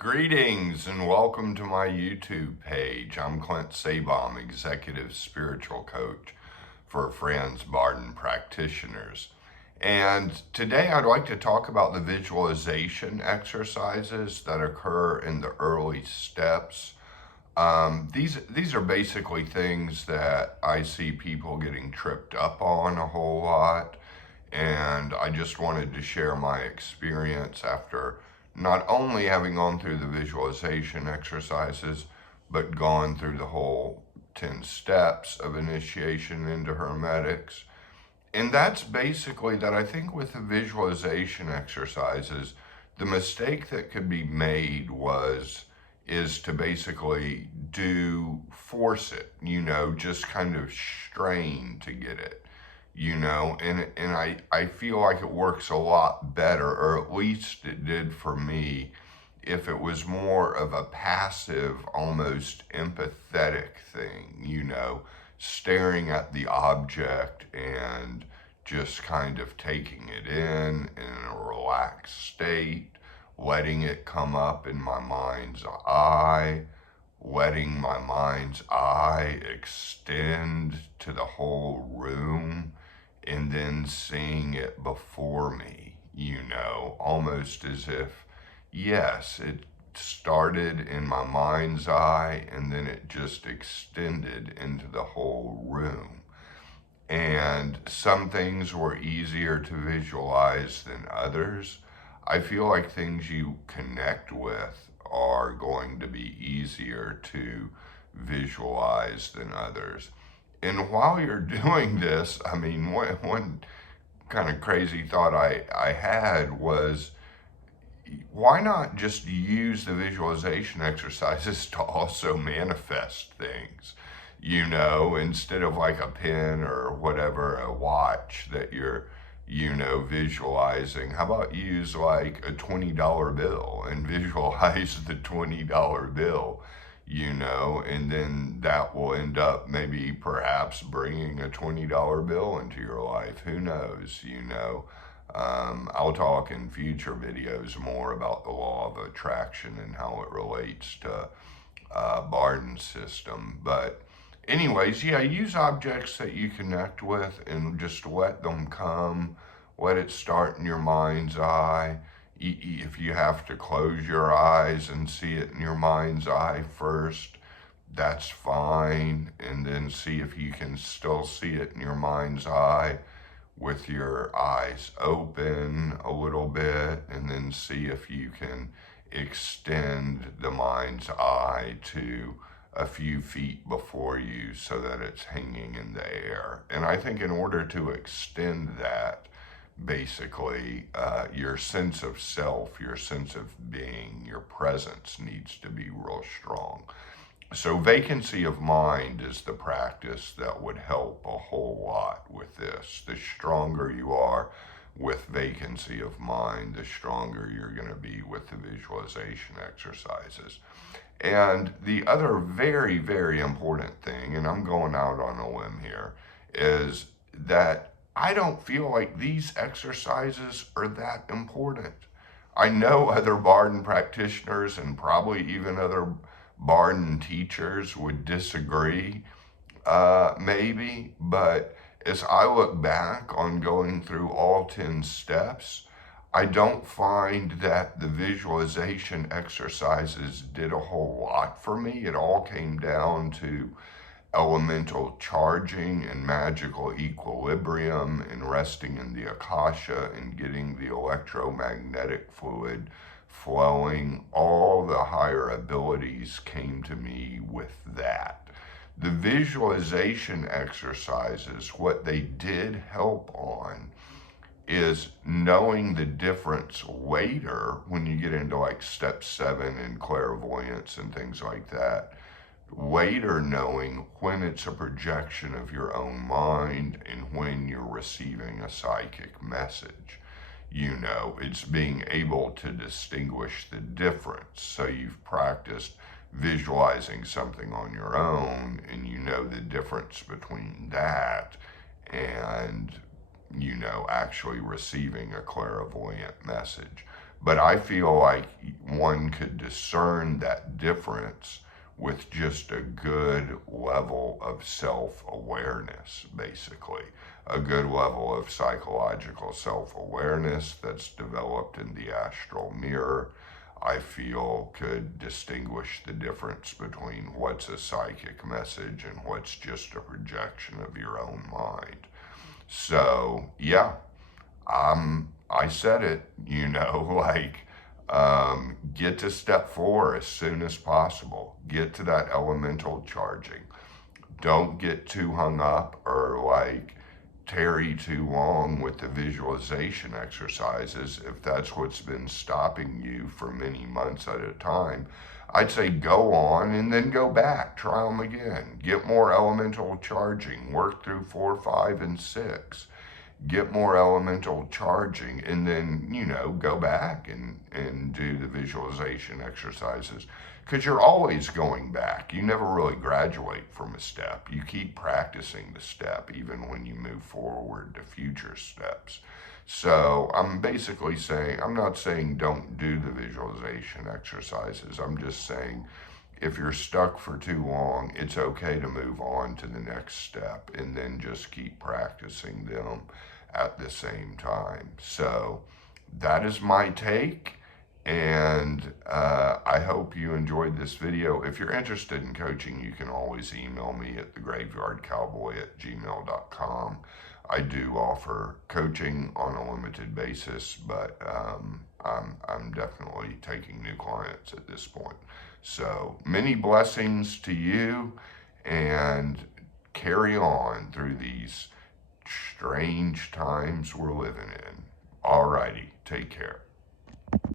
Greetings and welcome to my YouTube page. I'm Clint Sabom, Executive Spiritual Coach for Friends Barden Practitioners. And today I'd like to talk about the visualization exercises that occur in the early steps. These are basically things that I see people getting tripped up on a whole lot. And I just wanted to share my experience after not only having gone through the visualization exercises, but gone through the whole 10 steps of initiation into Hermetics. And that's basically that. I think with the visualization exercises, the mistake that could be made is to basically force it, just kind of strain to get it, and I feel like it works a lot better, or at least it did for me, if it was more of a passive, almost empathetic thing, staring at the object and just kind of taking it in a relaxed state, letting it come up in my mind's eye, letting my mind's eye extend to the whole room, and then seeing it before me, almost as if, yes, it started in my mind's eye and then it just extended into the whole room. And some things were easier to visualize than others. I feel like things you connect with are going to be easier to visualize than others. And while you're doing this, one kind of crazy thought I had was, why not just use the visualization exercises to also manifest things? Instead of like a pen or whatever, a watch that you're, visualizing. How about use like a $20 bill and visualize the $20 bill, and then that will end up maybe perhaps bringing a $20 bill into your life. Who knows, I'll talk in future videos more about the law of attraction and how it relates to Barden's system. But anyways, yeah, use objects that you connect with and just let them come. Let it start in your mind's eye. If you have to close your eyes and see it in your mind's eye first, that's fine. And then see if you can still see it in your mind's eye with your eyes open a little bit, and then see if you can extend the mind's eye to a few feet before you so that it's hanging in the air. And I think in order to extend that, basically, your sense of self, your sense of being, your presence needs to be real strong. So vacancy of mind is the practice that would help a whole lot with this. The stronger you are with vacancy of mind, the stronger you're going to be with the visualization exercises. And the other very, very important thing, and I'm going out on a limb here, is that I don't feel like these exercises are that important. I know other Barden practitioners and probably even other Barden teachers would disagree, maybe, but as I look back on going through all 10 steps, I don't find that the visualization exercises did a whole lot for me. It all came down to elemental charging and magical equilibrium and resting in the Akasha and getting the electromagnetic fluid flowing. All the higher abilities came to me with that. The visualization exercises, what they did help on is knowing the difference later when you get into like step 7 and clairvoyance and things like that. Later, knowing when it's a projection of your own mind and when you're receiving a psychic message. It's being able to distinguish the difference. So you've practiced visualizing something on your own, and you know the difference between that and, actually receiving a clairvoyant message. But I feel like one could discern that difference with just a good level of self-awareness, basically. A good level of psychological self-awareness that's developed in the astral mirror, I feel could distinguish the difference between what's a psychic message and what's just a projection of your own mind. So, yeah, I said it, like, get to step 4 as soon as possible. Get to that elemental charging. Don't get too hung up or like tarry too long with the visualization exercises if that's what's been stopping you for many months at a time. I'd say go on and then go back, try them again. Get more elemental charging, work through 4, 5, and 6. Get more elemental charging, and then, go back and do the visualization exercises. Because you're always going back. You never really graduate from a step. You keep practicing the step even when you move forward to future steps. So I'm basically saying, I'm not saying don't do the visualization exercises. I'm just saying if you're stuck for too long, it's okay to move on to the next step and then just keep practicing them at the same time. So that is my take, and I hope you enjoyed this video. If you're interested in coaching, you can always email me at thegraveyardcowboy@gmail.com. I do offer coaching on a limited basis, but I'm definitely taking new clients at this point. So many blessings to you, and carry on through these strange times we're living in. Alrighty, take care.